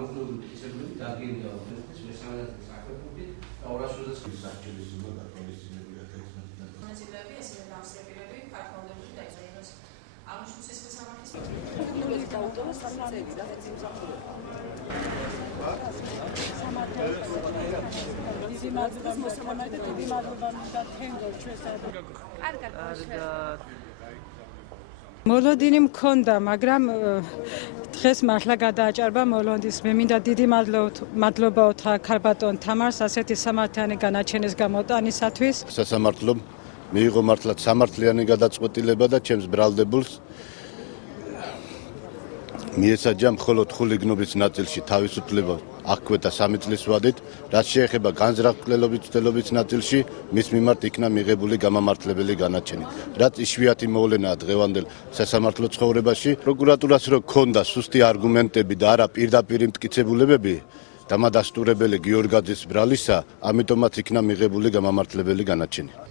გამოკვლეული მტკიცებულებით დადგენილი აუდიტის მესამე საქმეში და 220 საჭირის ზონა გათვალისწინებულია 11-დან. მონაწილეები ესეა დამსწრებელები ქართველები და ისინი აღნიშნულ სისხლისამართლის დაუტოვა 3 წელი და იმსახურება. დიდი მადლობა მოსამართლე და დიდი მადლობა და თენგო ჩვენს მოლოდინი მქონდა, მაგრამ დღეს მართლა გადააჭარბა მოლოდინის. მე მინდა დიდი მადლობა უთხრა ქალბატონ თამარს ასეთი სამართლიანი განაჩენის გამოტანისათვის. სასამართლომ მიიღო მართლაც სამართლიანი გადაწყვეტილება და ჩემს ბრალდებულს მიესაჯა მხოლოდ ხულიგნობის ნაწილში თავისუფლება აღკვეთა 3 წლის ვადით, რაც შეეხება განზრახულობის ცდელობის ნაწილში, მის მიმართ იქნა მიღებული გამამართლებელი განაჩენი, რაც იშვიათი მოვლენაა დღევანდელ სასამართლო ცხოვრებაში. პროკურატურას რო ქონდა სუსტი არგუმენტები და არა პირდაპირ მტკიცებულებები დამადასტურებელი გიორგაძის ბრალისა, ამიტომაც იქნა მიღებული გამამართლებელი განაჩენი.